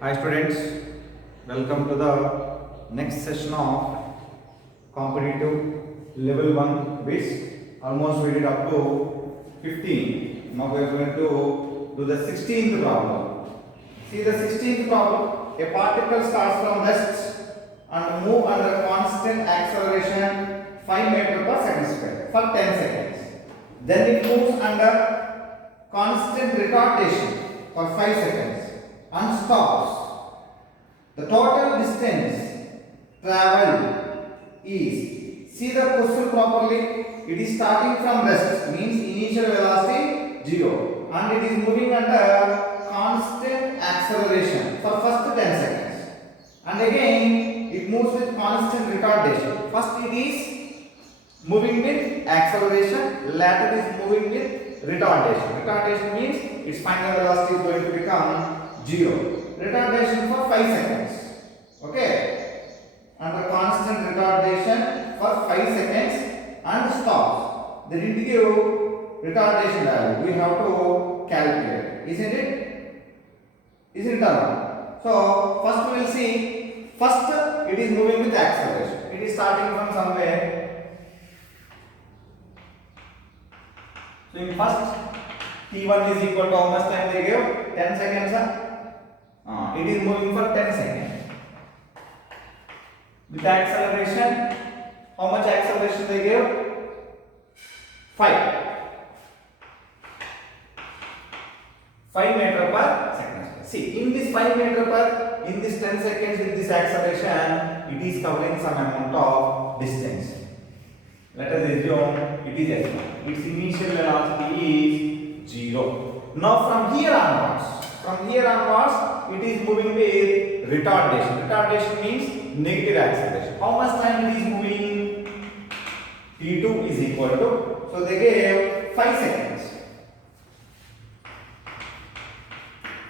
Hi students, welcome to the next session of competitive level 1 quiz. Almost we did up to 15. Now we are going to do the 16th problem. See the 16th problem, a particle starts from rest and move under constant acceleration 5 meter per second square for 10 seconds. Then it moves under constant retardation for 5 seconds and stops. The total distance traveled is, see the question properly, it is starting from rest, means initial velocity 0, and it is moving under constant acceleration for first 10 seconds, and again it moves with constant retardation. First it is moving with acceleration, later is moving with retardation. Retardation means its final velocity is going to become 0. Retardation for 5 seconds. Okay. Under constant retardation for 5 seconds and stops. They didn't give retardation value. We have to calculate. Isn't it? Isn't it or not? So first we will see. First it is moving with acceleration. It is starting from somewhere. So in first T1 is equal to how much time they give? 10 seconds. It is moving for 10 seconds. With acceleration, how much acceleration they give? 5. 5 meter per second. See, in this 5 meter per, in this 10 seconds with this acceleration, it is covering some amount of distance. Let us assume it is s1. Its initial velocity is 0. Now from here onwards, it is moving with retardation. Retardation means negative acceleration. How much time it is moving? T2 is equal to, so they gave 5 seconds.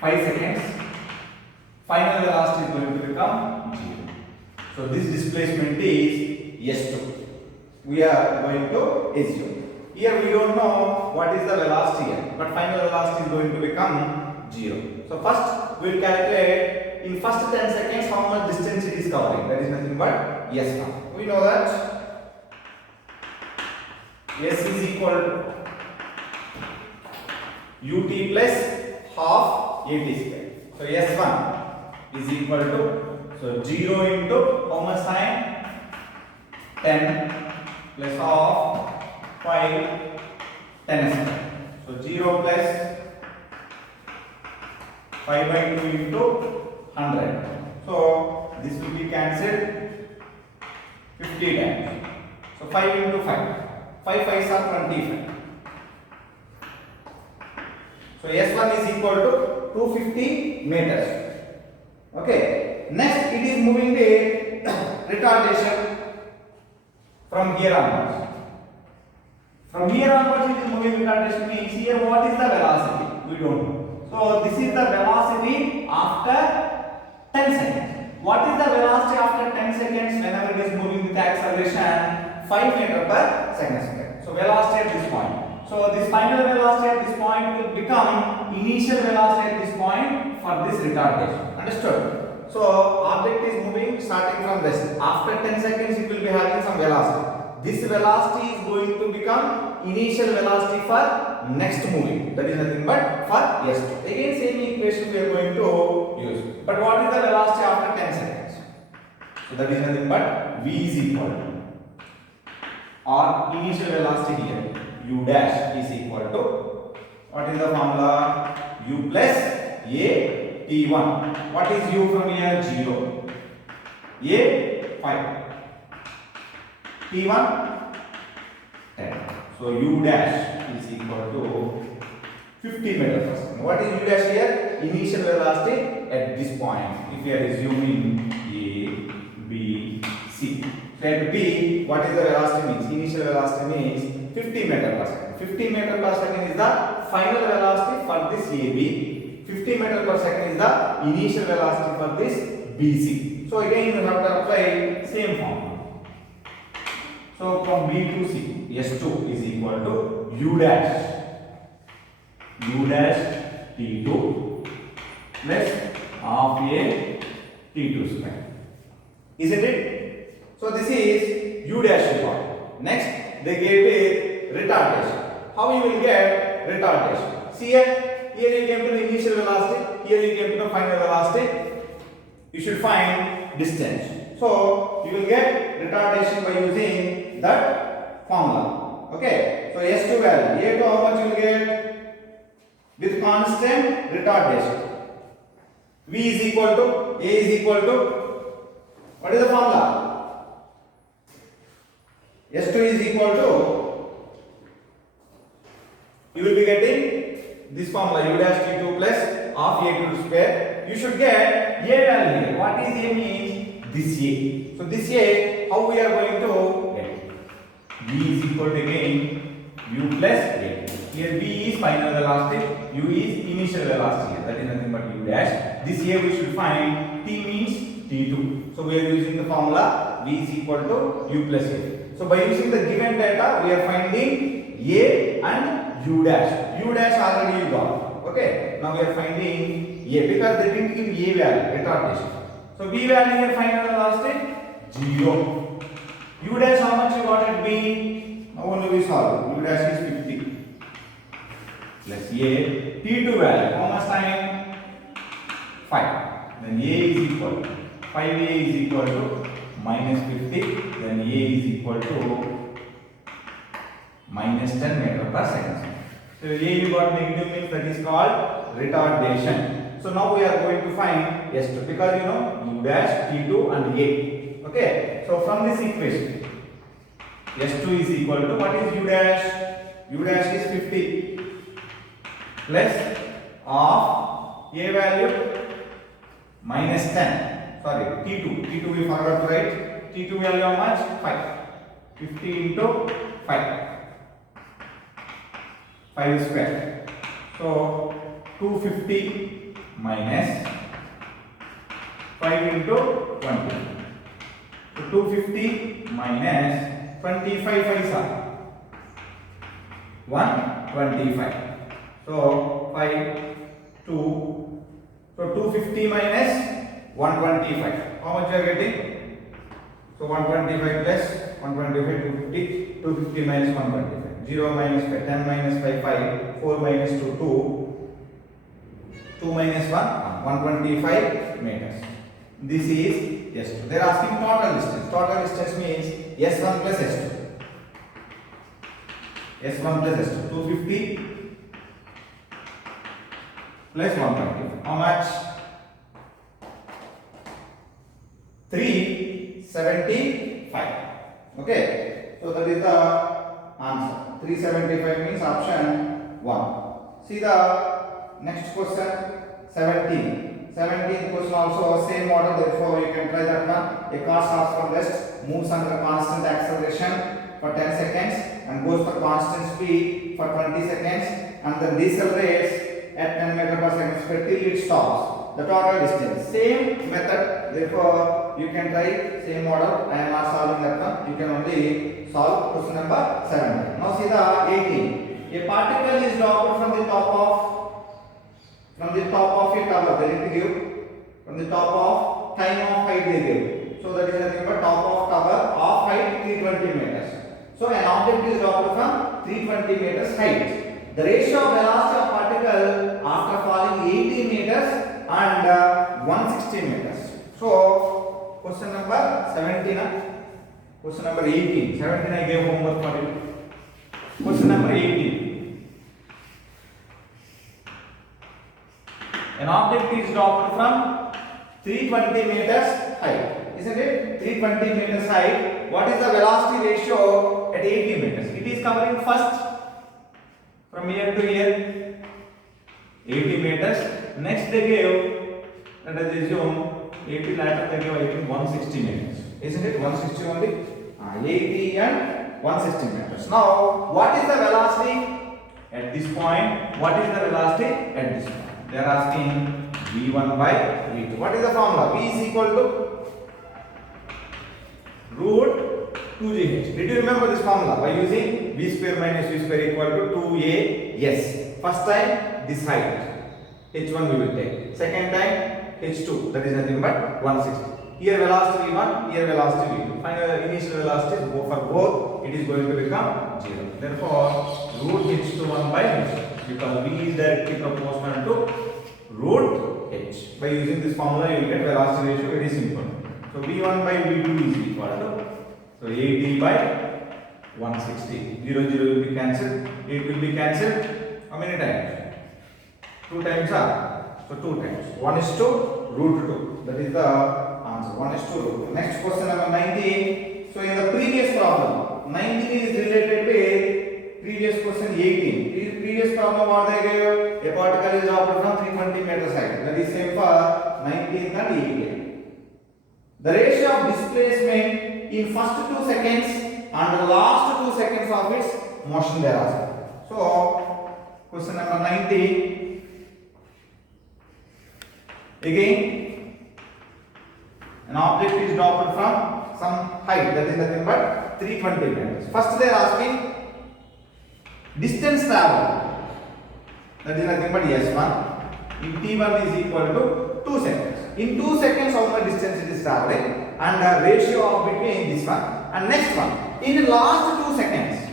5 seconds. Final velocity is going to become 0. So this displacement is S2. We are going to assume. Here we don't know what is the velocity here, but final velocity is going to become 0. So first we will calculate in first 10 seconds how much distance it is covering. That is nothing but S1. We know that S is equal to ut plus half at square. So S1 is equal to, so 0 into how much time? 10 plus half 5 10 square. So 0 plus 5 by 2 into 100. So this will be cancelled 50 times. So 5 into 5. 5 5s are 25. So S1 is equal to 250 meters. Okay. Next it is moving the retardation from here onwards. From here onwards it is moving retardation means here what is the velocity? We don't know. So this is the velocity after 10 seconds. What is the velocity after 10 seconds whenever it is moving with acceleration? 5 meter per second square. So velocity at this point. So this final velocity at this point will become initial velocity at this point for this retardation. Understood? So object is moving starting from rest. After 10 seconds it will be having some velocity. This velocity is going to become initial velocity for next moving. That is nothing but for S2. Again same equation we are going to use. But what is the velocity after 10 seconds? So that is nothing but V is equal to, or initial velocity here, U dash is equal to, what is the formula? U plus A T1. What is U from here? 0. A 5. T1 10. So U dash is equal to 50 meters per second. What is U dash here? Initial velocity at this point. If we are assuming A, B, C. So at B, what is the velocity means? Initial velocity means 50 meters per second. 50 meters per second is the final velocity for this AB. 50 meters per second is the initial velocity for this BC. So again you have to apply same formula. So from B to C, S2 is equal to U dash T2 plus half a T2 square. Isn't it? So this is U dash we got. Next, they gave it retardation. How you will get retardation? See here you came to the initial velocity, here you came to the final velocity. You should find distance. So you will get retardation by using that formula. Okay. So S2 value. A2 how much you will get? With constant retardation. V is equal to A is equal to, what is the formula? S2 is equal to, you will be getting this formula U dash T2 plus half A2 square. You should get A value here. What is A means? This A. So this A, how we are going to get? V is equal to again U plus A. Here V is final velocity, U is initial velocity. That is nothing but U dash. This A we should find. T means T2. So we are using the formula V is equal to U plus A. So by using the given data, we are finding A and U dash. U dash already you got. Okay. Now we are finding A because they didn't give A value, retardation. So V value here final velocity 0. U dash how much you got at B? Now only we solve. U dash is 50. Plus A. T2 value how much time? 5. Then A is equal to 5A is equal to minus 50. Then A is equal to minus 10 meter per second. So A you got negative means that is called retardation. So now we are going to find S2 because you know U dash, T2 and A. Okay. So from this equation S2 is equal to, what is U dash? U dash is 50 plus of A value minus 10. Sorry, T2 we forgot to write. T2 value how much? 5. 50 into 5. 5 square. So 250 minus 5 into 20. So 250 minus 25 paisa. 125. So 5, 2. So 250 minus 125. How much you are getting? So 125 plus 125, 250. 250 minus 125. 0 minus 5, 10 minus 5, 5. 4 minus 2, 2. 2 minus 1, 125 meters. This is S2. They are asking total distance. Total distance means S1 plus S2. S1 plus S2. 250 plus 125. How much? 375. Okay. So that is the answer. 375 means option 1. See the next question. 17th question also same order, therefore you can try that one. A car stops for rest, moves under constant acceleration for 10 seconds and goes for constant speed for 20 seconds and then decelerates at 10 meters per second till it stops. The total distance. Same method, therefore you can try same order. I am not solving that one. You can only solve question number 17. Now see the 18. A particle is dropped from the top of a tower. They need to give from the top of time of height they give. So that is nothing but top of tower of height 320 meters. So an object is dropped from 320 meters height. The ratio of velocity of particle after falling 80 meters and 160 meters. So question number 17. Question number 18. 17 I gave homework for you. Question number 18. An object is dropped from 320 meters height. Isn't it? 320 meters height. What is the velocity ratio at 80 meters? It is covering first from here to here 80 meters. Next they gave, let us assume 80 later they gave I think 160 meters. Isn't it? 160 only? 80 and 160 meters. Now what is the velocity at this point? What is the velocity at this point? They are asking V1 by V2. What is the formula? V is equal to root 2gh. Did you remember this formula? By using V square minus V square equal to 2a. Yes. First time this height H1 we will take. Second time h2, that is nothing but 160. Here velocity v1, here velocity v2. Find the initial velocity for both, it is going to become 0. Therefore, root h21 by h2, because v is directly proportional to root h. By using this formula, you will get velocity ratio very simple. So v1 by v2 is equal to, so 80 by 160. 0, 0 will be cancelled. 8 will be cancelled. How many times? 2 times are. So 2 times. 1 is to root 2. That is the answer. 1 is to root 2. Next question number 19. So in the previous problem, 19 is related with previous question 18. Previous problem what they gave? A particle is dropped from 320 meters height. That is same for 19 and 18. The ratio of displacement in first 2 seconds and the last 2 seconds of its motion they are asking. So, question number 19. Again, an object is dropped from some height, that is nothing but 320 meters. First they are asking distance travel, that is nothing but s1 in t1 is equal to 2 seconds. In 2 seconds how much distance it is traveling, and the ratio of between this one and next one. In the last 2 seconds,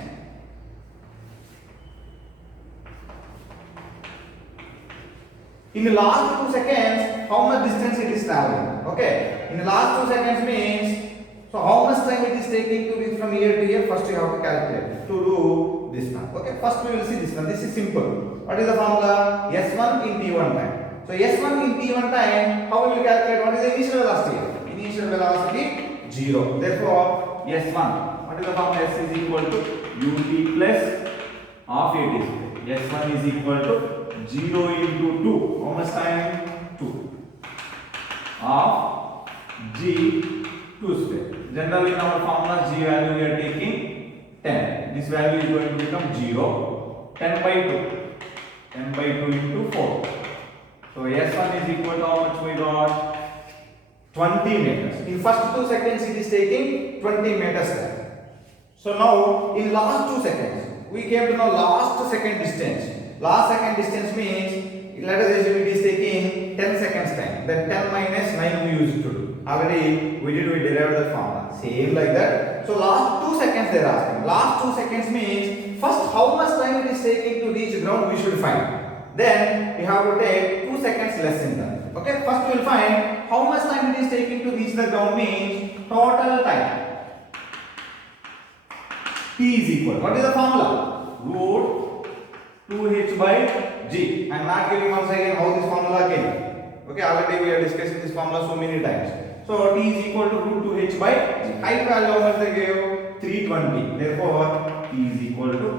in the last 2 seconds, how much distance it is traveling? Okay. In the last 2 seconds means, so how much time it is taking to reach from here to here? First you have to calculate to do this one. Okay. First we will see this one. This is simple. What is the formula? S1 in t1 time. So S1 in t1 time, how will you calculate? What is the initial velocity? Initial velocity 0. Therefore, S1. What is the formula? S is equal to ut plus half at square. S1 is equal to 0 into 2. How much time? 2. Half g 2 square. Generally in our formula g value we are taking 10. This value is going to become 0. 10 by 2. 10 by 2 into 4. So S1 is equal to how much we got? 20 meters. In first 2 seconds it is taking 20 meters. So now in last 2 seconds we came to know last second distance. Last second distance means, let us assume it is taking 10 seconds time. Then 10 minus 9 we used to do. Already we derived the formula. Same like that. So last 2 seconds they are asking. Last 2 seconds means first how much time it is taking to reach ground we should find. Then we have to take 2 seconds less in that. Okay, first we will find how much time it is taking to reach the ground means total time. T is equal. What is the formula? Root 2h by g. I am not giving once again how this formula came. Okay, already we are discussing this formula so many times. So T is equal to root 2h by g. Height value how much they gave? 320. Therefore, T is equal to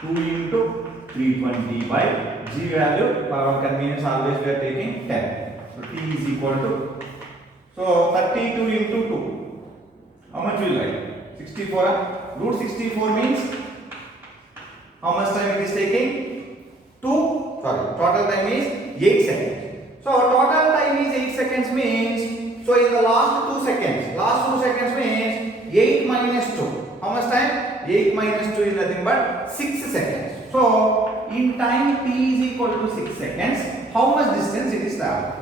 2 into 320 by g value. For our convenience always we are taking 10. So T is equal to, so 32 into 2. How much will write? 64. Root 64 means how much time it is taking? Total time is 8 seconds. So total time is 8 seconds means, so in the last 2 seconds means 8 minus 2. How much time? 8 minus 2 is nothing but 6 seconds. So in time t is equal to 6 seconds, how much distance it is traveling?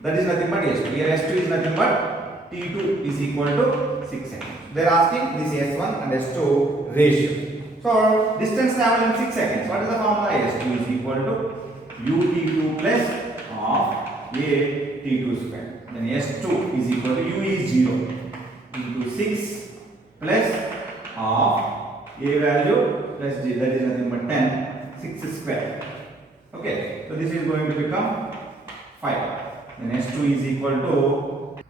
That is nothing but S2. Here S2 is nothing but T2 is equal to 6 seconds. They are asking this S1 and S2 ratio. So distance traveled in 6 seconds. What is the formula? S2 is equal to ut2 plus half a t2 square. Then S2 is equal to u is 0 into 6 plus half a value plus g, that is nothing but 10, 6 square. Okay, so this is going to become 5. Then S2 is equal to,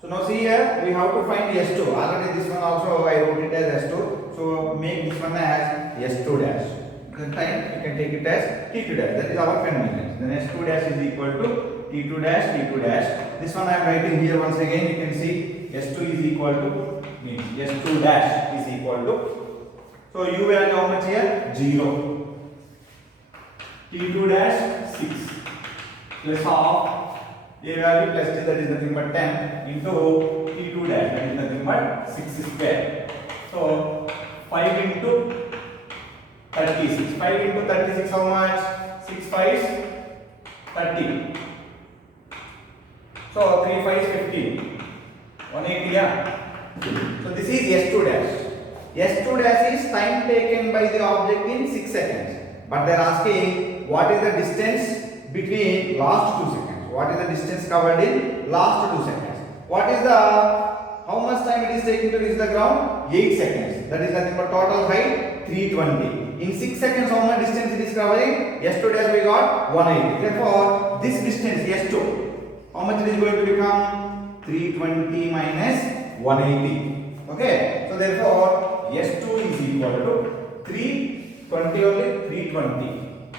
so now see here we have to find S2. Already this one also I wrote it as S2. So make this one as S2 dash. Then time you can take it as T2 dash. That is our convenience. Then S2 dash is equal to T2 dash, T2 dash. This one I am writing here once again. You can see S2 is equal to, means S2 dash is equal to, so u value how much here? 0. T2 dash 6 plus half a value plus t, that is nothing but 10 into T2 dash, that is nothing but 6 square. So 5 into 36. 5 into 36 how much? 6 5s 30. So 3 5 is 15. 180, yeah. So this is S2 dash. S2 dash is time taken by the object in 6 seconds. But they are asking what is the distance between last 2 seconds. What is the distance covered in last 2 seconds? What is the how much time it is taking to reach the ground? 8 seconds. That is nothing but total height 320. In 6 seconds, how much distance it is covering? S2 dash we got 180. Therefore, this distance S2, how much it is going to become? 320 minus 180. Okay. So therefore, S2 is equal to 320 only 320.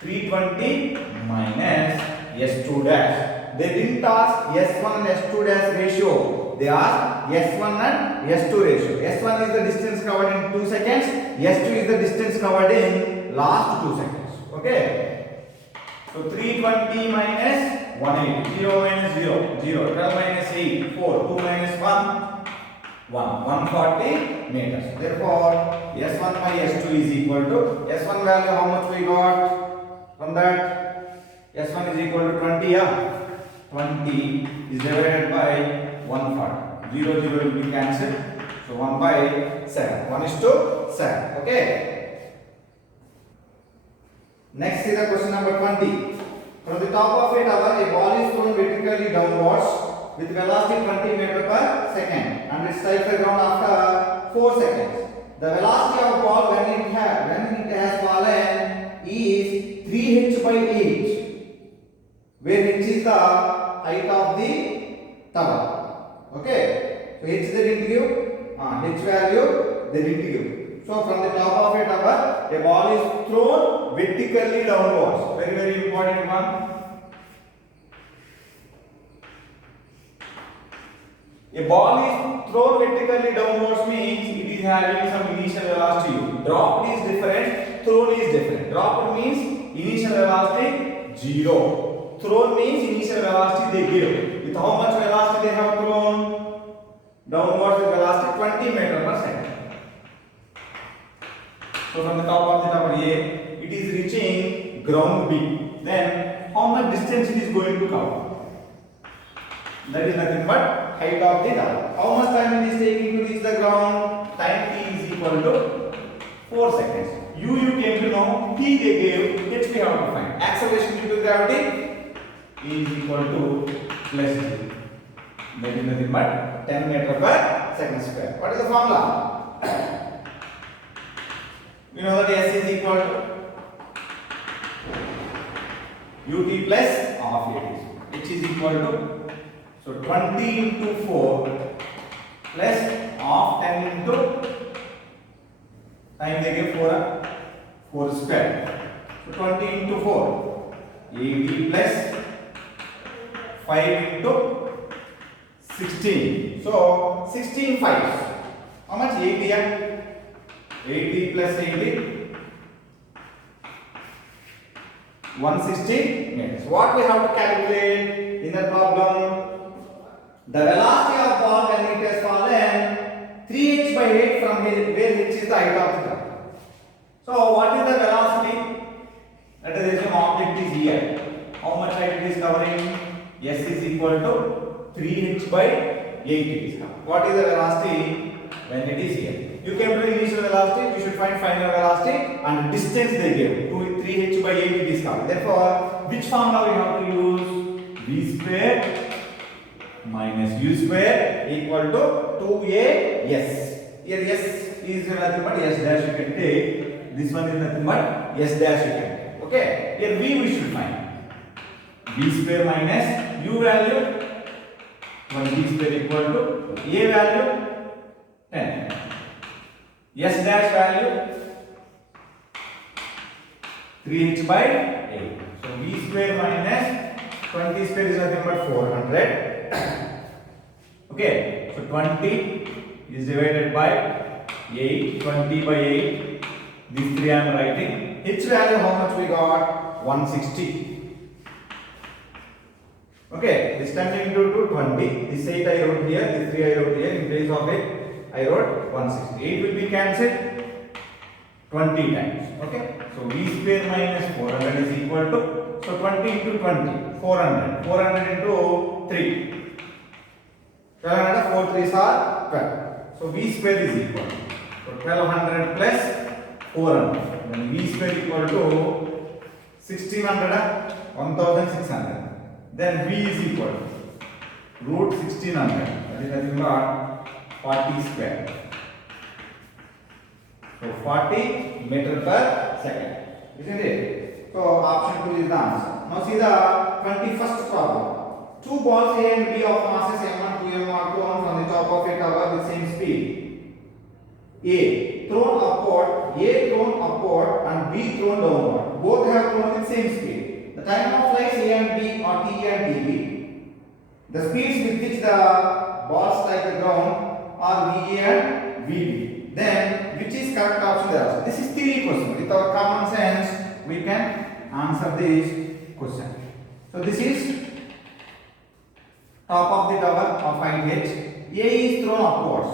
320 minus S2 dash. They didn't ask S1 and S2 dash ratio. They asked S1 and S2 ratio. S1 is the distance covered in 2 seconds. S2 is the distance covered in last 2 seconds. Okay. So 320 minus 180. 0 minus 0. 0. 12 minus 8. 4. 2 minus 1. 140 meters. Therefore, S1 by S2 is equal to S1 value. How much we got from that? S1 is equal to 20. Yeah. 20 is divided by 140. 0 0 will be cancelled. So 1 by 7. 1 is to 7. Okay. Next is the question number 20. From the top of a tower, a ball is thrown vertically downwards with velocity 20 meters per second and it strikes the ground after 4 seconds. The velocity of ball when it has fallen is 3h by 8, where h is the height of the tower. Okay, so h they didn't give, h value they didn't give. So from the top of a tower, a ball is thrown vertically downwards. Very very important one. A ball is thrown vertically downwards means it is having some initial velocity. Dropped is different, thrown is different. Dropped means initial velocity 0. Thrown means initial velocity they give. With how much velocity they have thrown? Downwards with velocity 20 meters per second. So from the top of the tower A, it is reaching ground B. Then how much distance it is going to cover? That is nothing but height of the tower. How much time it is taking to reach the ground? Time t is equal to 4 seconds. U you came to know, t they gave, h we have to find. Acceleration due to gravity is equal to plus g. That is nothing but 10 meters per second square. What is the formula? We know that s is equal to ut plus half at. H is equal to, so 20 into 4 plus half 10 into time they give 4 square. So 20 into 4, 80 plus 5 into 16. So 16 5s. How much? 80. 80 plus 80, 160 meters. What we have to calculate in the problem? The velocity of ball when it has fallen 3h by 8 from where h is the height of the tower. So what is the velocity? Let us assume object is here. How much height it is covering? S is equal to 3h by 8 it is covering. What is the velocity when it is here? You came to the initial velocity, you should find final velocity and distance they gave. 3h by 8 it is covering. Therefore, which formula we have to use? V square minus u square equal to 2as. Here s is nothing but s dash you can take. This one is nothing but s dash you can take. Okay. Here v we should find. V square minus u value 20 square equal to a value 10. S dash value 3h by 8. So v square minus 20 square is nothing but 400. Okay, so 20 is divided by 8, 20 by 8. These 3 I am writing. H value how much we got? 160. Okay, this time into 20. This 8 I wrote here, this 3 I wrote here. In place of it, I wrote 160. 8 will be cancelled 20 times. Okay, so v square minus 400 is equal to So 20 into 20, 400. 400 into 3. 1200, 4 3s are 12. So V square is equal. So 1200 plus 400. Then V square equal to 1600, 1600. Then V is equal to root 1600. That is nothing but 40 square. So 40 meter per second. Isn't it? So option 2 is the answer. Now see the 21st problem. Two balls A and B of masses m1, 2m are thrown from the top of a tower with same speed. A thrown upward and B thrown downward. Both have thrown with same speed. The time of flights A and B are T and TB. The speeds with which the balls strike the ground are VA and VB. Then which is correct option there? This is theory question. With our common sense, we can answer this question. So this is top of the tower of height h. A is thrown upwards.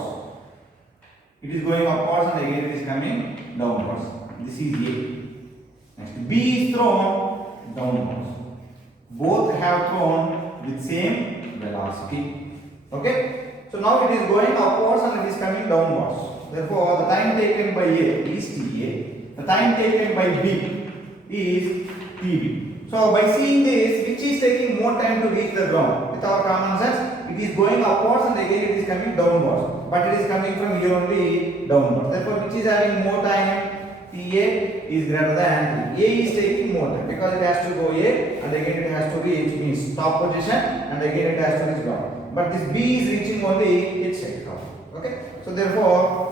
It is going upwards and again it is coming downwards. This is A. Next B is thrown downwards. Both have thrown with same velocity. Okay. So now it is going upwards and it is coming downwards. Therefore, the time taken by A is TA. The time taken by B is TB. So by seeing this, which is taking more time to reach the ground? With our common sense, it is going upwards and again it is coming downwards. But it is coming from here only downwards. Therefore, which is having more time? TA is greater than T. A is taking more time because it has to go A and again it has to reach means top position and again it has to reach ground. But this B is reaching only its side ground. Okay. So therefore,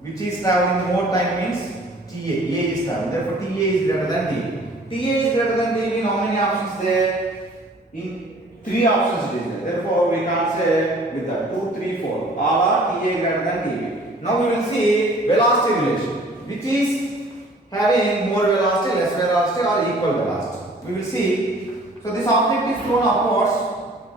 which is traveling more time means TA. A is traveling. Therefore, TA is greater than TB. TA is greater than TB. How many options there? In 3 options it is there. Therefore, we can't say with that 2, 3, 4. All are TA greater than TB. Now we will see velocity relation. Which is having more velocity, less velocity or equal velocity. We will see. So this object is thrown upwards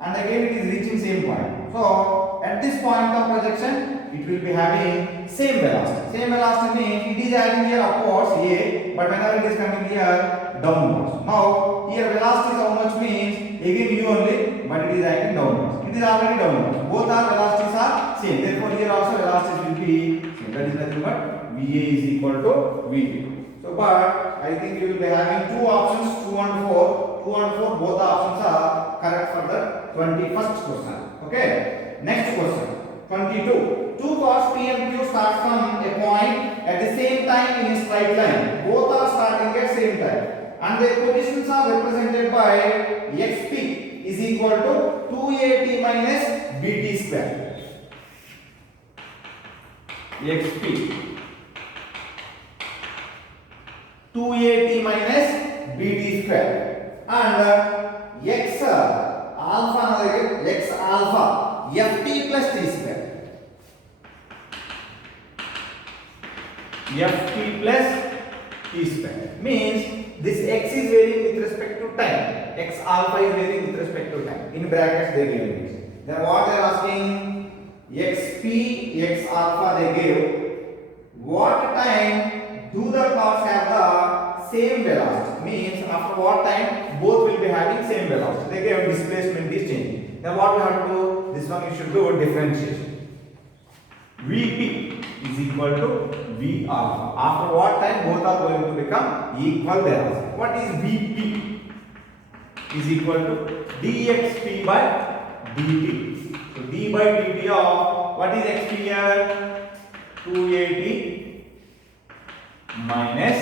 and again it is reaching same point. So at this point of projection, it will be having same velocity. Same velocity means it is having here upwards A, but whenever it is coming here downwards. Now here velocity is how much means again U only, but it is acting downwards. It is already downwards. Both our velocities are same. Therefore here also velocities will be same. That is nothing but VA is equal to VB. So, but I think you will be having 2 options, 2 and 4. 2 and 4, both the options are correct for the 21st question. Okay. Next question. 22. Two cars P and Q start from a point at the same time in a straight line. Both are starting at same time, and their positions are represented by XP is equal to 2AT minus BT square. XP 2AT minus BT square and X alpha X alpha FT plus T square. FT plus T square means this X is varying with respect to time. X alpha is varying with respect to time. In brackets they give it. Then what they are asking? XP X alpha they give. What time do the cars have the same velocity? Means after what time both will be having same velocity. They give displacement is changing. Then what we have to do? This one you should do differentiation. VP is equal to V alpha. After what time both are going to become equal velocity? What is VP? Is equal to dxp by dt. So d by dt of what is xp here? 2AT minus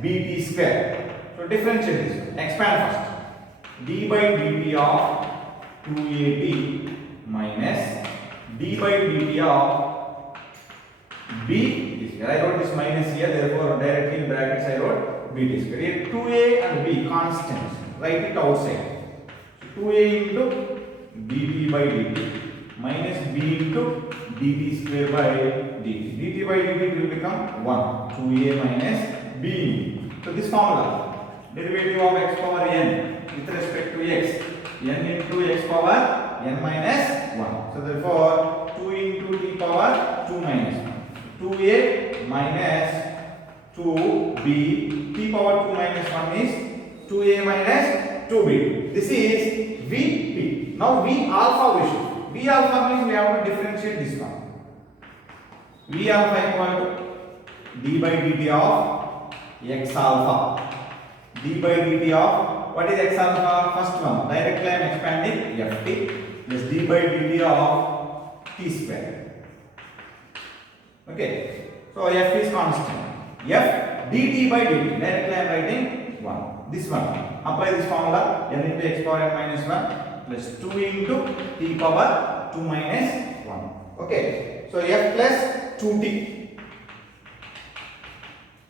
BT square. So differentiate this. Expand first. D by dt of 2AT minus d by dt of B is here. I wrote this minus here, therefore directly in brackets I wrote BT square. Here 2A and B constants. Write it outside. So 2A into dt by dt minus B into dt square by dt. dt by dt will become 1. 2A minus B. So this formula, derivative of x power n with respect to x, n into x power n minus 1. So therefore 2 into t power 2 minus 1. 2A minus 2B, t power 2 minus 1 is 2a minus 2b. This is Vp. Now V alpha we should. V alpha means we have to differentiate this one. V alpha equal to d by dt of x alpha. D by dt of what is x alpha? First one. Directly I am expanding ft plus d by dt of t square. Okay. So f is constant. F dt by dt. Directly I am writing 1. This one. Apply this formula. N into x power n minus 1 plus 2 into t power 2 minus 1. Okay. So f plus 2t.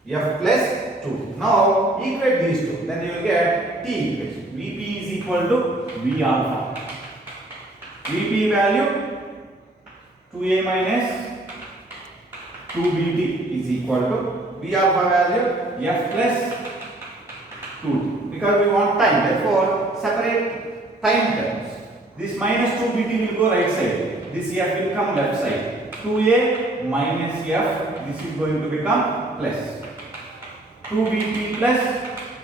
F plus 2. Now equate these two. Then you will get t equation. Vp is equal to V alpha. Vp value 2a minus 2bt is equal to V alpha value f plus 2. Because we want time. Therefore, separate time terms. This minus 2bt will go right side. This f will come left side. 2a minus f. This is going to become plus 2bt plus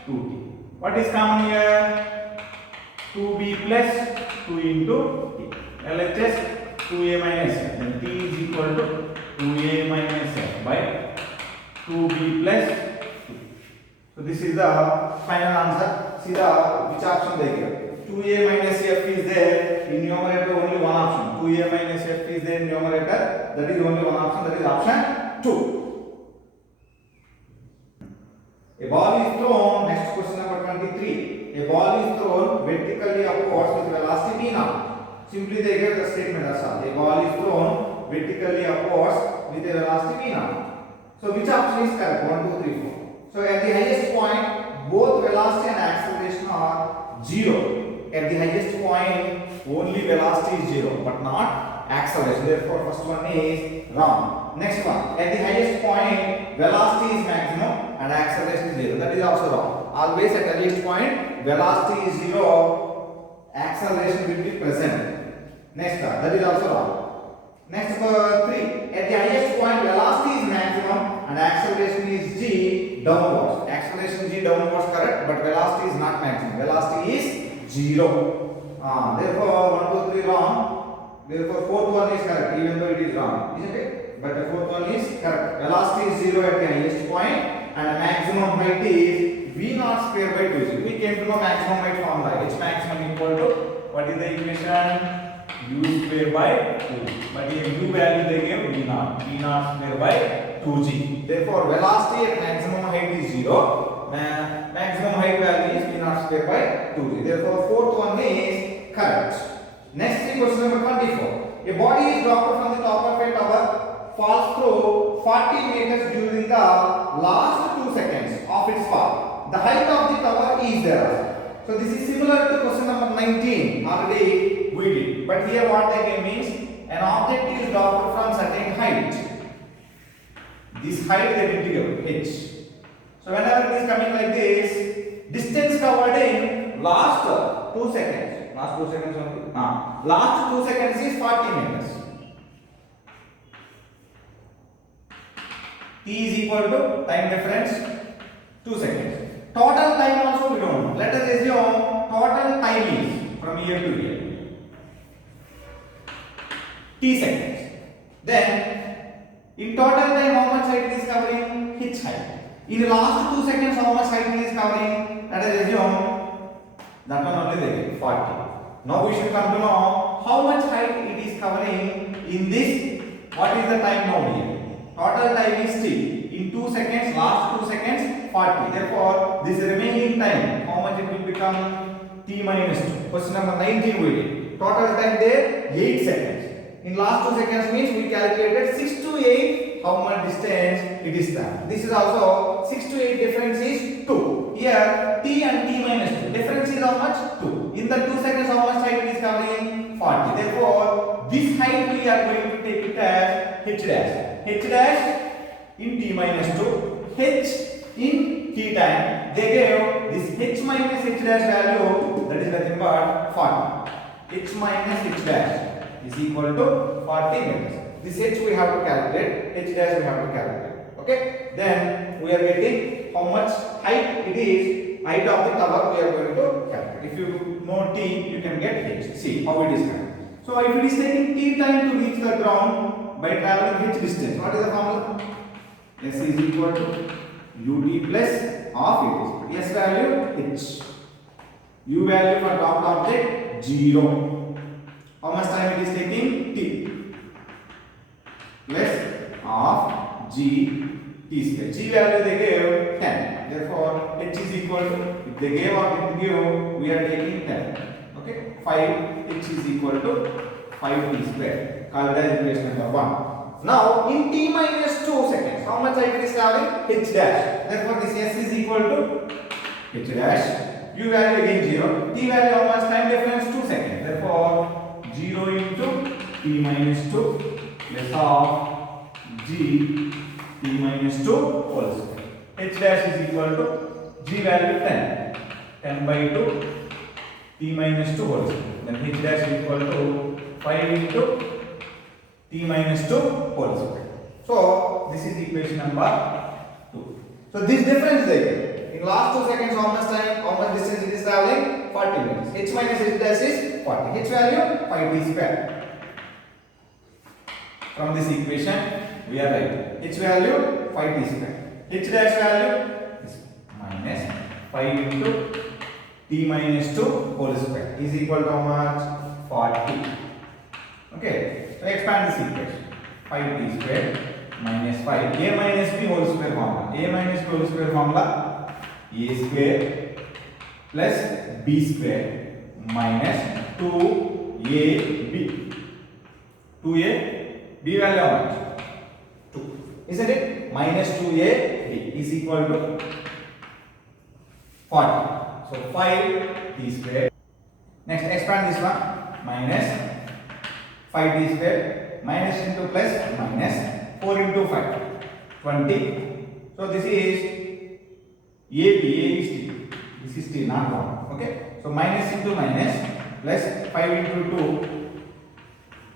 2t. What is common here? 2b plus 2 into t. LHS 2a minus f. Then t is equal to 2a minus f by 2b plus 2. So this is the final answer. See the which option they give. 2a minus f is there in numerator, only one option. 2a minus f is there in numerator. That is only one option. That is option 2. A ball is thrown, next question number 23. A ball is thrown vertically upwards with velocity v naught. Simply they give the statement as well. A ball is thrown vertically upwards with a velocity v naught. So which option is correct? 1, 2, 3, 4. So at the highest point, both velocity and acceleration are 0. At the highest point, only velocity is 0, but not acceleration. Therefore, first one is wrong. Next one, at the highest point, velocity is maximum and acceleration is 0. That is also wrong. Always at the highest point, velocity is 0, acceleration will be present. Next one, that is also wrong. Next number 3, at the highest point, velocity is maximum and acceleration is g downwards. Acceleration g downwards correct, but velocity is not maximum. Velocity is 0. Therefore, 1, 2, 3 wrong. Therefore, fourth one is correct, even though it is wrong, isn't it? But the fourth one is correct. Velocity is 0 at the highest point, and the maximum height is v naught square by 2. We came to know maximum height formula. H maximum equal to what is the equation? U square by 2. But here u value they gave v naught. V naught square by 2g. Therefore, velocity at maximum height is 0. Maximum height value is v naught square by 2g. Therefore, fourth one is correct. Next, question number 24. A body is dropped from the top of a tower, falls through 40 meters during the last 2 seconds of its fall. The height of the tower is there. So this is similar to question number 19. Already we did. But here what they give means an object is dropped from certain height. This height they did give h. So whenever it is coming like this, distance covered in last 2 seconds. Last 2 seconds only. Last 2 seconds is 40 meters. T is equal to time difference 2 seconds. Total time also we don't know. Let us assume total time is from here to here t seconds. Then in total time how much height it is covering? H height. In the last 2 seconds how much height it is covering? Let us assume that one only there 40. Now we should come to know how much height it is covering in this. What is the time now here? Total time is t. In 2 seconds, last 2 seconds, 40. Therefore, this remaining time, how much it will become? T minus 2. Question number 19 we did. Total time there, 8 seconds. In last 2 seconds means we calculated 6 to 8, how much distance it is done. This is also 6 to 8 difference is 2. Here, t and t minus 2. Difference is how much? 2. In the 2 seconds, how much height it is covering? 40. Therefore, this height we are going to take it as h dash. H dash in t minus 2, h in t time. They gave this h minus h dash value, that is nothing but 40. H minus h dash is equal to 40 meters. This h we have to calculate, h dash we have to calculate. Okay? Then we are getting how much height it is height of the tower we are going to calculate. If you know T, you can get H. See how it is coming. So if it is taking T time to reach the ground by traveling H distance, what is the formula? S is equal to ut plus half it is. S value H. U value for top object 0. How much time it is taking? T plus half G T square. G value they gave 10. Therefore H is equal to, if they gave or didn't give, we are taking 10. Okay, 5. H is equal to 5 T square. Call it as equation number 1. Now in T minus 2 seconds, how much height it is traveling? H dash. Therefore this S is equal to H dash. U value again 0. T value how much? Time difference 2 seconds. Therefore 0 into T minus 2 plus half G T minus 2 whole square. H dash is equal to G value 10. 10 by 2 T minus 2 whole square. Then H dash is equal to 5 into T minus 2 whole square. So this is equation number 2. So this difference there. In last 2 seconds, how much time, how much distance it is traveling? 40 minutes. H minus H dash is 40. H value 5T square. From this equation, we are right. H value 5T square. H dash value is minus 5 into T minus 2 whole square is equal to how much? 40. Okay. So expand this equation. 5T square minus 5. A minus B whole square formula. A minus B whole square formula. A square plus B square minus 2AB. 2A, B value how much? 2. Isn't it? Minus 2AB is equal to 40. So 5T square. Next expand this one. Minus 5T square minus into plus minus 4 into 5. 20. So this is AB, A is T. This is T, not 1. Okay. So minus into minus plus 5 into 2,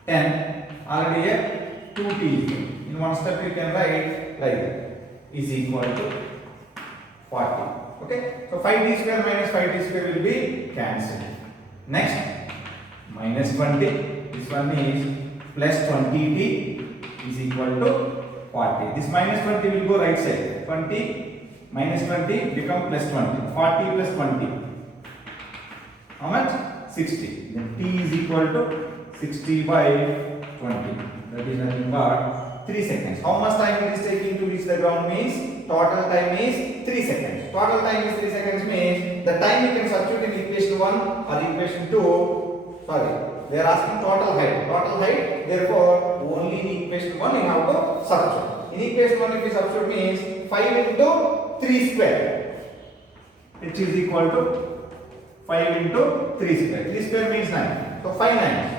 10. Already a 2T. In one step you can write like that. Is equal to 40. Okay. So 5T square minus 5T square will be cancelled. Next, minus 20. This one is plus 20T is equal to 40. This minus 20 will go right side. 20 minus 20 become plus 20. 40 plus 20. How much? 60. Then T is equal to 60 by 20. That is nothing but 3 seconds. How much time it is taking to reach the ground means total time is 3 seconds. Total time is 3 seconds means the time you can substitute in equation 1 or equation 2. Sorry, they are asking total height. Total height, therefore only in equation 1 you have to substitute. In equation 1 if you substitute means 5 into 3 square, which is equal to 5 into 3 square. 3 square means 9. So 5 nines.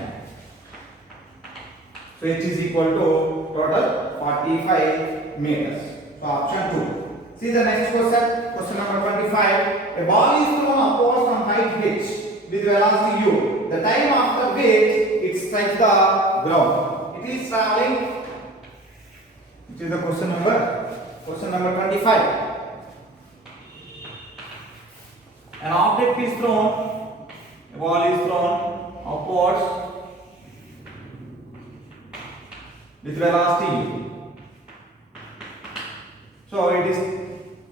So H is equal to total 45 meters. So option 2. See the next question. Question number 25. A ball is thrown upwards from height h with velocity u. The time after which it strikes the ground. It is traveling. Which is the question number 25. An object is thrown. A ball is thrown upwards with velocity u. So it is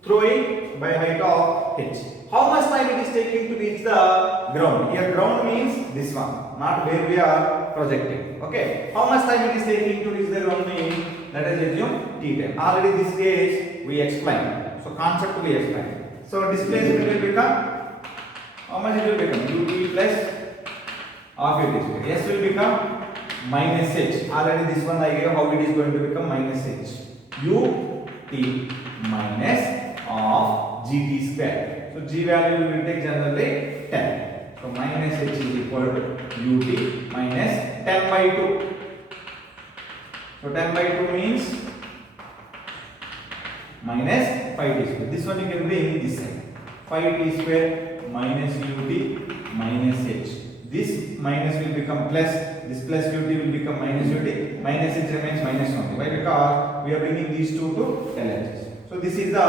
throwing by height of h. How much time it is taking to reach the ground? Here ground means this one, not where we are projecting. Okay. How much time it is taking to reach the ground means, let us assume t time. Already this case we explained. So concept we explained. So displacement will become, how much it will become? ut plus half it is. S will become minus h. Already this one I gave how it is going to become minus h. T minus of gt square. So g value we will take generally 10. So minus h is equal to ut minus 10 by 2. So 10 by 2 means minus 5t square. This one you can bring this side. 5t square minus ut minus h. This minus will become plus. This plus ut will become minus ut. Minus h remains minus 1. Why? Because we are bringing these two to LHS. So this is the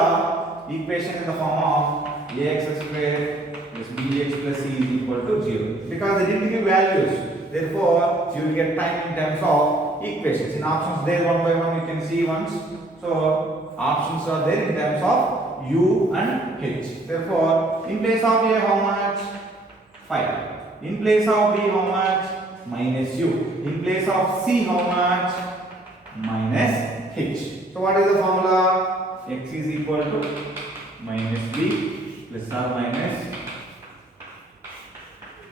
equation in the form of ax square plus bx plus c is equal to 0. Because they didn't give values. Therefore, you will get time in terms of equations. In options there one by one you can see once. So, options are there in terms of u and h. Therefore, in place of a how much? 5. In place of b how much? Minus u. In place of c how much? Minus h. So, what is the formula? X is equal to minus b plus or minus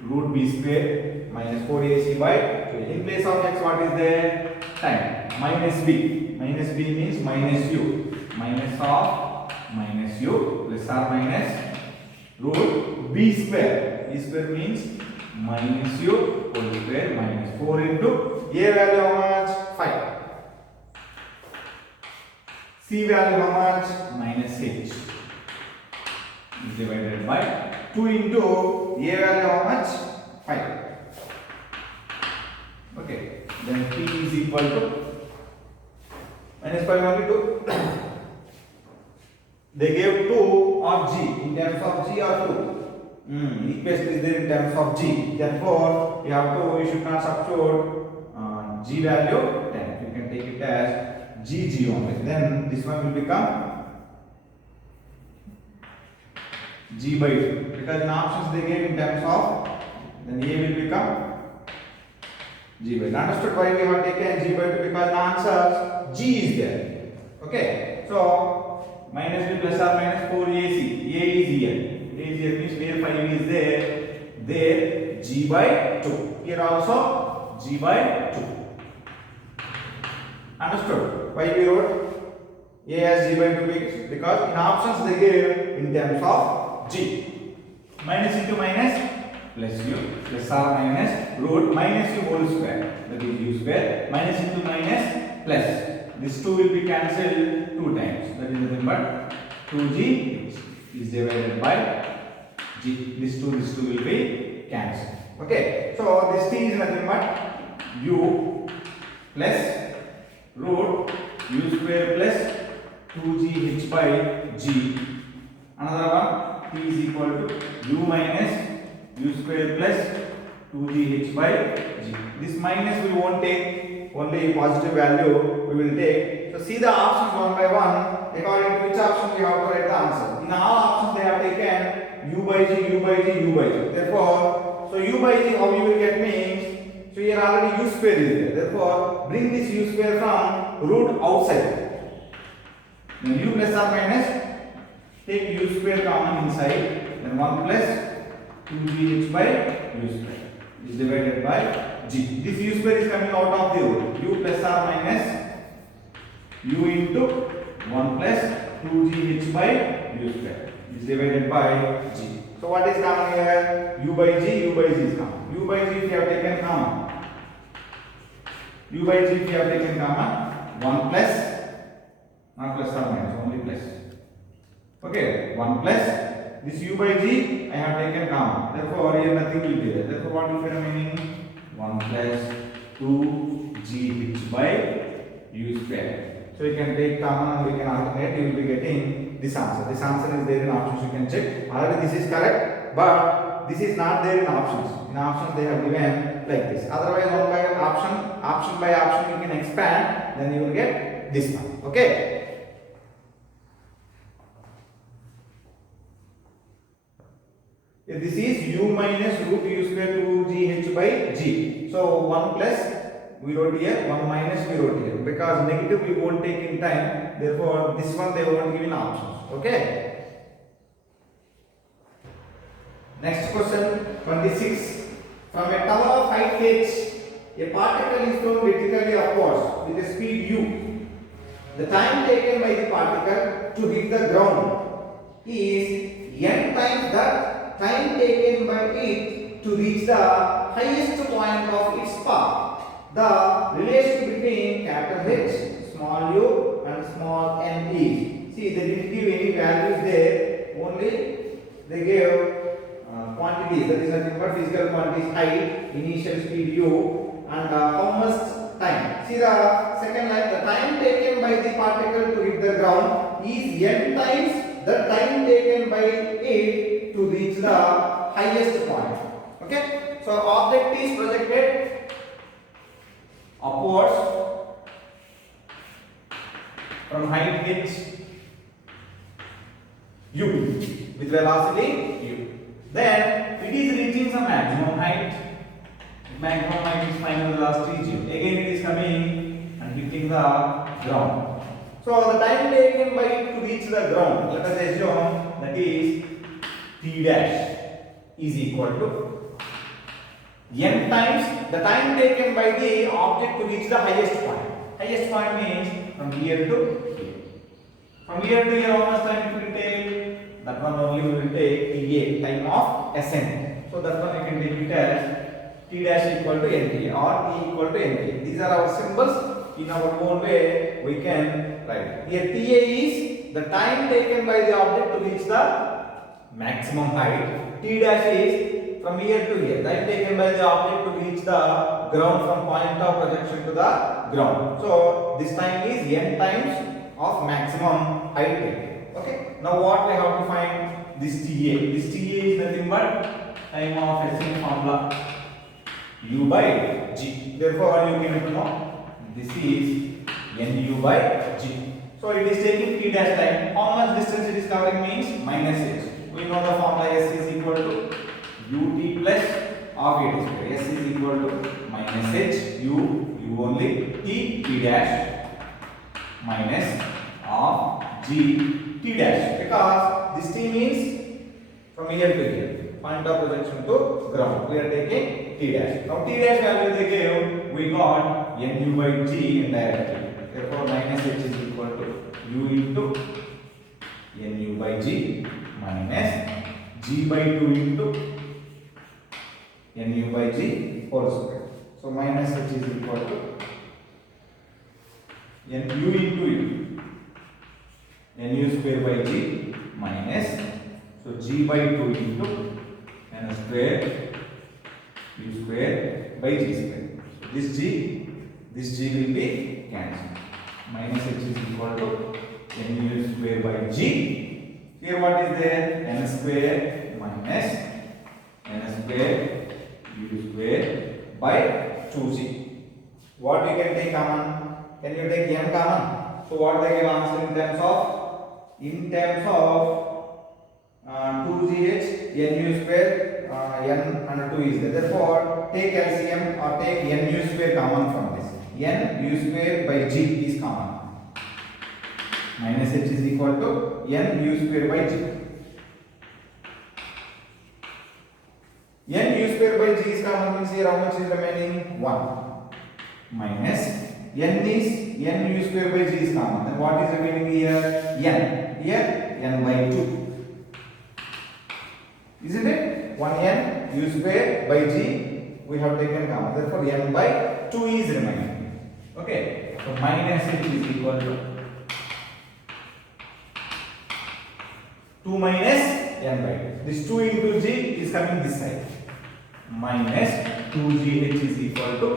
root b square minus 4ac by 2. In place of x, what is there? Time. Minus b. Minus b means minus u. Minus of minus u plus or minus root b square. B square means minus u whole square minus 4 into a value how much? 5. C value how much? Minus h. Is divided by 2 into a value how much? 5. Okay. Then p is equal to minus 5 only 2. They gave 2 of g in terms of g or 2. Equation is there in terms of g. Therefore, you should not substitute g value 10. You can take it as g only. Then this one will become g by 2. Because in options they gave in terms of, then a will become g by 2. Understood why we have taken g by 2? Because in answers g is there. Okay. So minus b plus or minus 4ac. A is here. A is here means where 5 is there. There g by 2. Here also g by 2. Understood why we wrote a as g by 2? Because in options they gave in terms of g. Minus into minus plus u plus or minus root minus u whole square, that is u square, minus into minus plus. This 2 will be cancelled 2 times, that is nothing but 2g is divided by g. This 2 will be cancelled. Okay, so this t is nothing but u plus root u square plus 2gh by g. Another one, t is equal to u minus u square plus 2gh by g. This minus we won't take, only positive value we will take. So see the options one by one. According to which option we have to write the answer. In all options they have taken u by g, u by g, u by g. Therefore, so u by g how you will get means, so here already u square is there. Therefore, bring this u square from root outside. Then u plus or minus, take u square common inside. Then 1 plus 2gh by u square is divided by g. This u square is coming out of the root. U plus or minus u into 1 plus 2gh by u square is divided by g. So what is common here? U by g is common. U by g if you have taken common. U by g if you have taken common, 1 plus, not plus or minus, only plus. Okay, 1 plus this u by g I have taken common. Therefore, here nothing will be there. Therefore, what will be remaining? 1 plus 2gh by u square. So you can take common and we can alternate. You will be getting this answer. This answer is there in options. You can check. Already this is correct, but this is not there in options. In options they have given like this. Otherwise, one by option by option you can expand. Then you will get this one. Okay. This is u minus root u square 2gh by g. So 1 plus we wrote here, 1 minus we wrote here. Because negative we won't take in time. Therefore, this one they won't give in options. Okay. Next question 26. From a tower of height h, a particle is thrown vertically upwards with a speed u. The time taken by the particle to hit the ground is n times the time taken by it to reach the highest point of its path. The relation between capital H, small u and small n is. See, they didn't give any values there, only they gave quantities, that is nothing but physical quantities, height, initial speed u, and how much time. See the second line, the time taken by the particle to hit the ground is n times the time taken by it to reach the highest point. Okay, so object is projected upwards from height h u with velocity u. Then it is reaching some maximum height. Maximum height is final velocity g. Again it is coming and hitting the ground. So the time taken by it to reach the ground, let us assume that is t dash is equal to n times the time taken by the object to reach the highest point. Highest point means from here to here. From here to here, how much time it will take? That one only will take ta, time of ascent. So that one you can take it as t dash equal to nta or t equal to nta. These are our symbols. In our own way, we can write. Here ta is the time taken by the object to reach the maximum height. T dash is from here to here, time taken by the object to reach the ground from point of projection to the ground. So this time is n times of maximum height taken. Okay. Now what we have to find? This TA. This TA is nothing but time of ascent formula u by g. Therefore you can know this is nu by g. So it is taking t dash time. How much distance it is covering means minus h. We know the formula s is equal to ut plus of a square. S is equal to minus h u only t dash minus of g t dash, because this t means from here to here, point of projection to ground. We are taking t dash. Now t dash value they gave, we got nu by g indirectly. Therefore minus h is equal to u into nu by g minus g by 2 into nu by g whole square. So minus h is equal to nu into nu square by g minus, so g by 2 into n square u square by g square. So this g will be cancelled. Minus h is equal to nu square by g. Here what is there? N square minus n square u square by 2g. What you can take common? Can you take n common? So what they give answer in terms of 2gh nu square, n and 2 is there. Therefore take LCM or take nu square common from this. Nu square by g is common. Minus h is equal to nu square by g. Nu square by g is common means here how much is remaining? 1 minus n is nu square by g is common. Then what is remaining here? N. Here n by 2. Isn't it? 1n u square by g we have taken common. Therefore n by 2 is remaining. Okay. So minus h is equal to 2 minus n by 2. This 2 into g is coming this side. Minus 2gh is equal to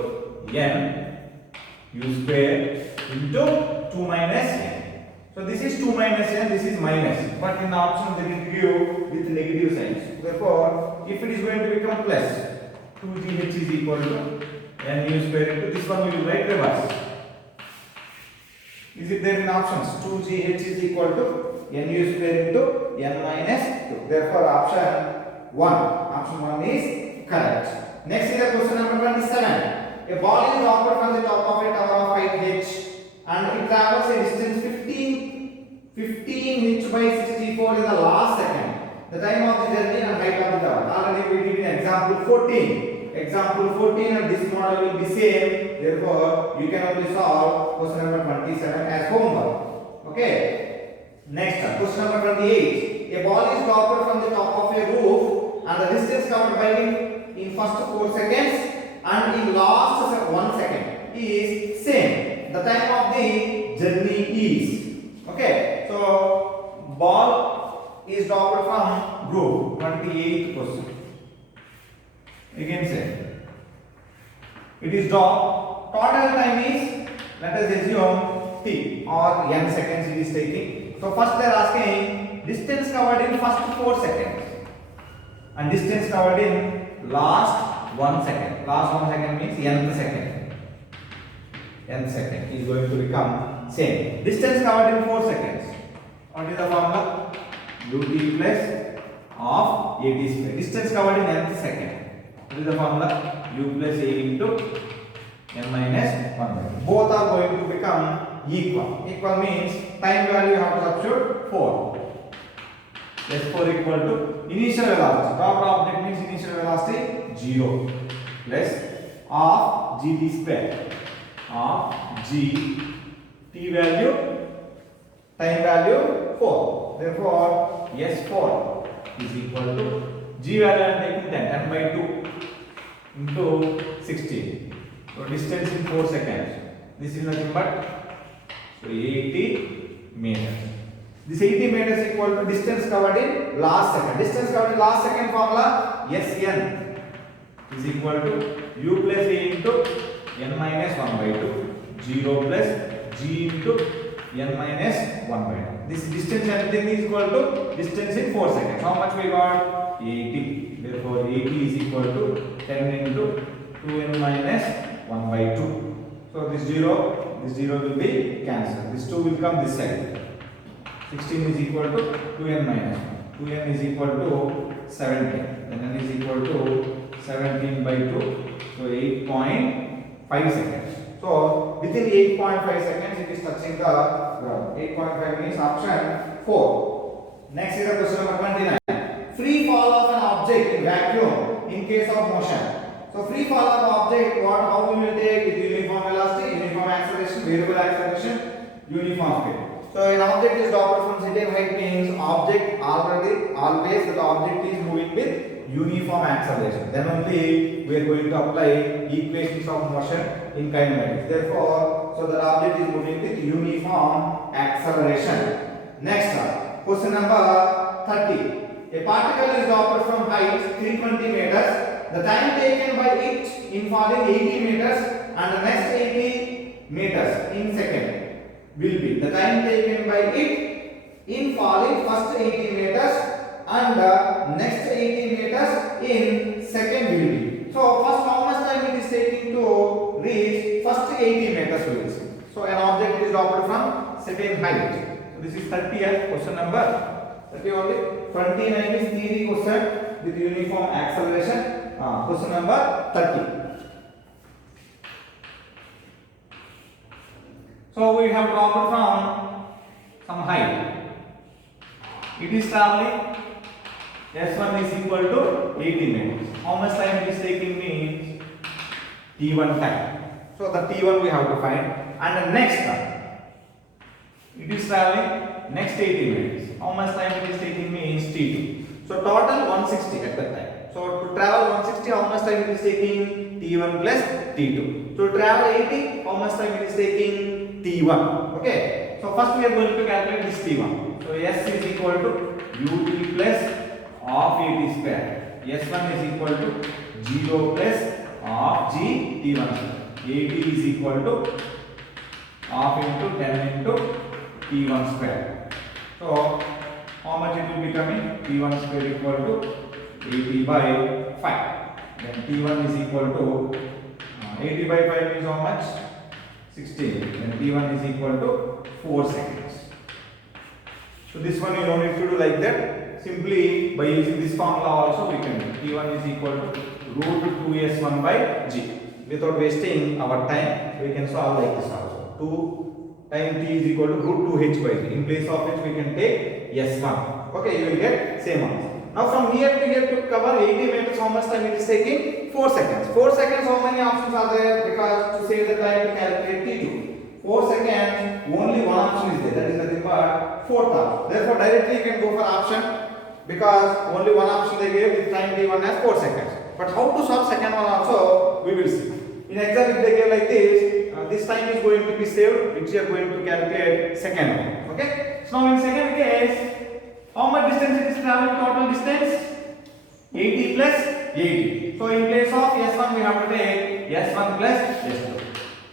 n u square into 2 minus n. So this is 2 minus n, this is minus. But in the option they will give with negative signs. Therefore, if it is going to become plus, 2gh is equal to n u square into this one we will write reverse. Is it there in options? 2gh is equal to nu square into n minus 2. Therefore, option 1 is correct. Next is the question number 27. A ball is dropped from the top of a tower of height h and it travels a distance 15 h by 64 in the last second. The time of the journey and height of the tower. Already we did in example 14. Example 14 and this model will be same. Therefore, you can only solve question number 27 as homework. Okay. Next, question number 28. A ball is dropped from the top of a roof and the distance covered by it in first 4 seconds and in last 1 second is same. The time of the journey is. Okay. So, ball is dropped from roof. 28th question. Again say. It is dropped. Total time is, let us assume t or n seconds it is taking. So first they are asking distance covered in first 4 seconds and distance covered in last 1 second. Last 1 second means nth second. Nth second is going to become same. Distance covered in 4 seconds. What is the formula? ut plus of at square. Distance covered in nth second. What is the formula? U plus a into n minus 1 by 2. Both are going to become equal. Equal means time value you have to substitute 4. S4 equal to initial velocity. Dropped object means initial velocity 0 plus of gt square of g t value time value 4. Therefore S4 is equal to g value I am taking 10 by 2 into 16. So distance in 4 seconds. This is nothing but 80 meters. This 80 meters equal to distance covered in last second. Distance covered in last second formula Sn is equal to u plus a into n minus 1 by 2 0 plus g into n minus 1 by 2. This distance everything is equal to distance in 4 seconds. How much we got? 80. Therefore 80 is equal to 10 into 2n minus 1 by 2. So this 0 will be cancelled. This 2 will come this side. 16 is equal to 2n minus 1. 2n is equal to 17. Then n is equal to 17 by 2. So 8.5 seconds. So within 8.5 seconds it is touching the ground. 8.5 means option 4. Next is the question number 29. Free fall of an object in vacuum in case of motion. So free fall of object, how we will take with uniform velocity, uniform acceleration, variable acceleration, uniform speed. So an object is dropped from certain height means object always the object is moving with uniform acceleration. Then only we are going to apply equations of motion in kinematics. Therefore, so the object is moving with uniform acceleration. Next question number 30. A particle is dropped from height 320 meters. The time taken by it in falling 80 meters and the next 80 meters in second will be the time taken by it in falling first 80 meters and the next 80 meters in second will be. So first how much time it is taking to reach first 80 meters we will see. So an object is dropped from certain height. So this is 30th question number 30 only. 29 is theory question with uniform acceleration. Question number 30. So we have dropped from some height. It is traveling. S1 is equal to 80 meters. How much time it is taking means T1 time. So the T1 we have to find. And the next time it is traveling next 80 meters. How much time it is taking means T2. So total 160 at that time. So to travel 160, how much time it is taking? T1 plus T2. So to travel 80, how much time it is taking? T1. Okay. So first we are going to calculate this T1. So S is equal to ut plus of 80 square. S1 is equal to 0 plus of g T1 square. 80 is equal to half into 10 into T1 square. So how much it will be coming? T1 square equal to 80 by 5. Then T1 is equal to 80 by 5 is how much? 16. Then T1 is equal to 4 seconds. So this one you don't need to do like that. Simply by using this formula also we can do. T1 is equal to root 2s1 by g. Without wasting our time, we can solve like this also. 2 time t is equal to root 2h by g. In place of which we can take s1. Okay, you will get same answer. Now from here to here to cover 80 meters, how much time it is taking? 4 seconds. 4 seconds, how many options are there? Because to save the time to calculate T2. 4 seconds, only one option is there. That is nothing but fourth option. Therefore, directly you can go for option because only one option they gave with time T1 as 4 seconds. But how to solve second one also, we will see. In exam, if they give like this time is going to be saved, which you are going to calculate second one. Okay? So now in second case, how much distance it is traveling? Total distance 80 plus 80. So in place of S1 we have to take S1 plus S2.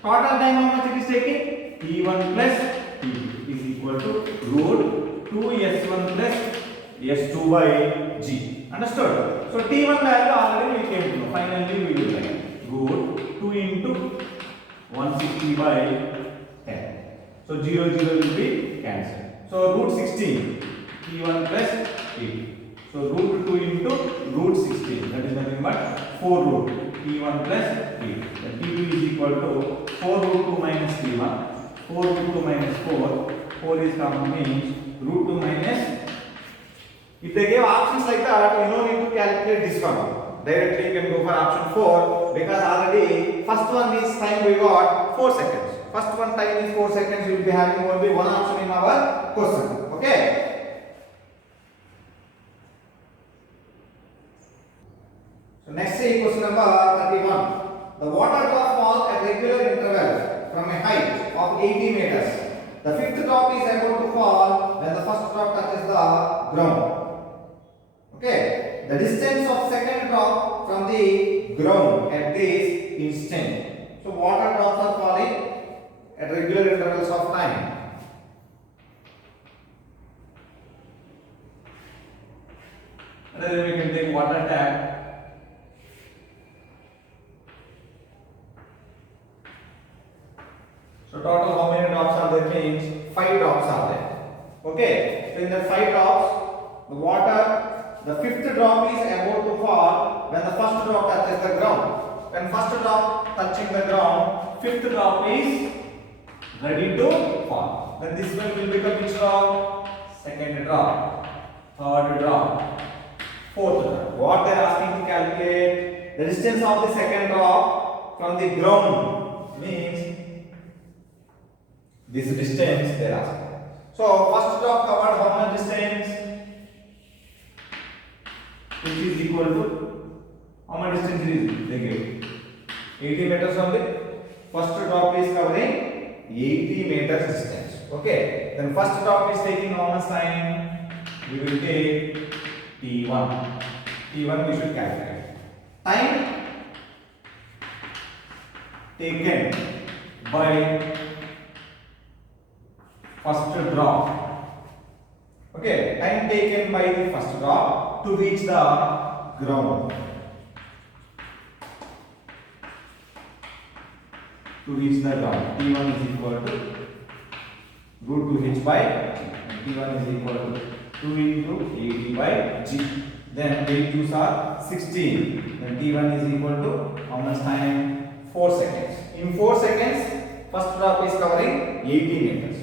Total time how much it is taking? T1 plus T2 is equal to root 2s1 plus s2 by g. Understood? So t1 value already we came to know. Finally we will write root 2 into 160 by 10. So 0 0 will be cancelled. So root 16 t1 plus t. So root 2 into root 16, that is nothing but 4 root t1 plus t. Then t2 is equal to 4 root 2 minus t1, 4 root 2 minus 4, 4 is common means root 2 minus. If they give options like that, you don't need to calculate this one. Directly you can go for option 4 because already first one is time we got 4 seconds. First one time is 4 seconds, you will be having only one option in our question. Okay? So next is question number 31. The water drop falls at regular intervals from a height of 80 meters. The fifth drop is about to fall when the first drop touches the ground. Okay, the distance of second drop from the ground at this instant. So water drops are falling at regular intervals of time. And then we can take water tap. So total how many drops are there means 5 drops are there. Okay, so in the 5 drops, the water, the fifth drop is about to fall when the first drop touches the ground. When first drop touching the ground, fifth drop is ready to fall. Then this one will become which drop? Second drop, third drop, fourth drop. What they are asking to calculate? The distance of the second drop from the ground means this distance they are asking. So first drop covered how much distance? Which is equal to how much distance it is? They give 80 meters only. First drop is covering 80 meters distance. Okay. Then first drop is taking how much time? We will take t1. T1 we should calculate. Time taken by first drop. Okay, time taken by the first drop to reach the ground. To reach the ground, T1 is equal to root 2h by g. T1 is equal to 2 into 80 by g. Then 8 2s are 16. Then T1 is equal to how much time? 4 seconds. In 4 seconds, first drop is covering 80 meters.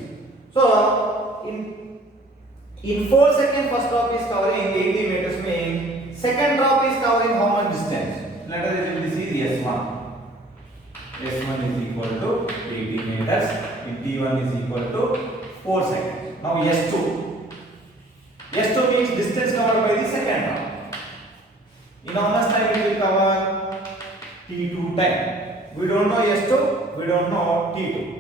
So in 4 seconds, first drop is covering 80 meters means second drop is covering how much distance? Let us assume this is S1. S1 is equal to 80 meters. In T1 is equal to 4 seconds. Now S2. S2 means distance covered by the second drop. In how much time it will cover? T2 time. We don't know S2, we don't know T2.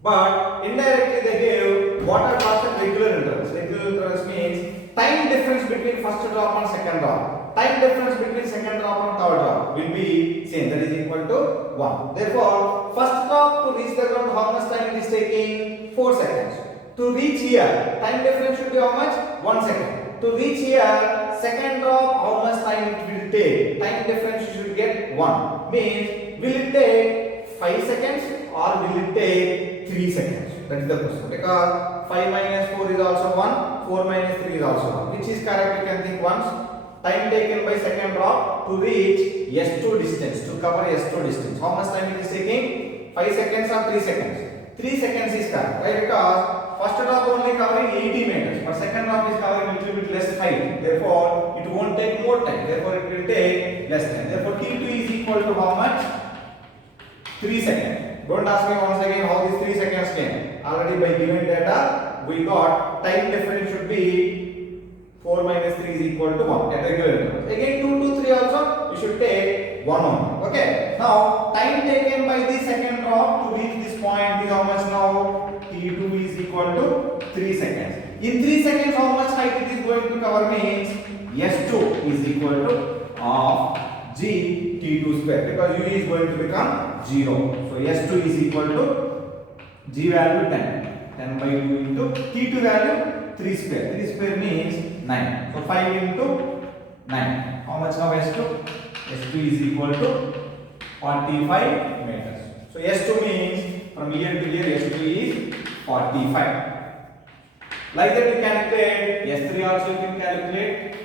But indirectly they give water drops at regular intervals. Regular intervals means time difference between first drop and second drop. Time difference between second drop and third drop will be same, that is equal to 1. Therefore, first drop to reach the ground, how much time it is taking? 4 seconds. To reach here, time difference should be how much? 1 second. To reach here, second drop, how much time it will take? Time difference you should get 1. Means, will it take 5 seconds or will it take 3 seconds? That is the question. Because 5 minus 4 is also 1, 4 minus 3 is also 1. Which is correct? You can think once. Time taken by second drop to reach S2 distance, to cover S2 distance. How much time it is taking? 5 seconds or 3 seconds? 3 seconds is correct. Why? Because first drop only covering 80 meters, but second drop is covering a little bit less height. Therefore, it won't take more time. Therefore, it will take less time. Therefore, T2 is equal to how much? 3 seconds. Don't ask me once again how these 3 seconds came. Already by given data, we got time difference should be 4 minus 3 is equal to 1 at regular intervals. Again 2 to 3 also you should take 1 only. Okay. Now time taken by the second drop to reach this point is how much now? T2 is equal to 3 seconds. In 3 seconds how much height it is going to cover means S2 is equal to half G T2 square, because U is going to become 0. So S2 is equal to G value 10. 10 by 2 into T2 value 3 square. 3 square means 9. So 5 into 9. How much now S2? S2 is equal to 45 meters. So S2 means from here to here S2 is 45. Like that we calculate S3 also you can calculate.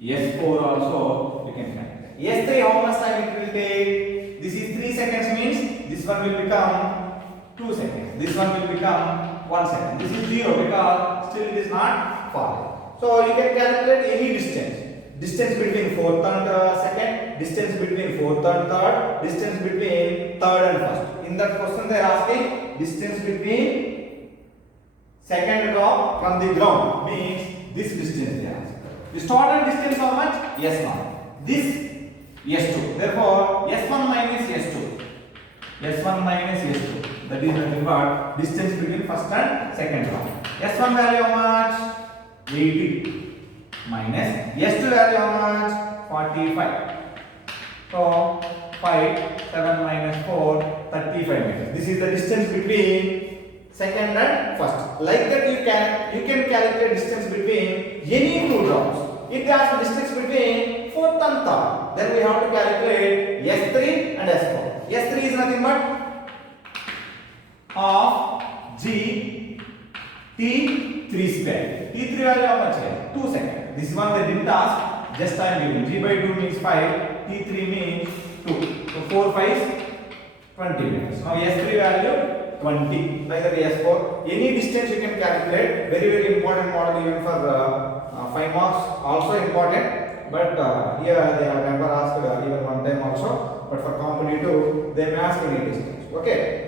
S4 also you can calculate. S3 how much time it will take? This is 3 seconds means this one will become 2 seconds. This one will become 1 second. This is 0 because still it is not falling. So you can calculate any distance. Distance between fourth and second, distance between fourth and third, distance between third and first. In that question they are asking distance between second drop from the ground means this distance they ask. The started distance how much? S1. This S2. Therefore S1 minus S2. S1 minus S2. That is nothing but distance between first and second drop. S1 value how much? 80. Minus S2 value how much? 45. So 5, 7 minus 4, 35 meters. This is the distance between second and first. Like that you can calculate distance between any two drops. If they ask distance between fourth and third, then we have to calculate S3 and S4. S3 is nothing but half G T3 square. T3 value how much is? 2 seconds. This one they didn't ask, just I am giving. G by 2 means 5, T3 means 2. So 4 5 is 20 meters. Now S3 value 20, like that S4. Any distance you can calculate. Very very important model even for 5 marks. Also important, but here they have never asked even one time also. But for competitive, they may ask any distance. Okay.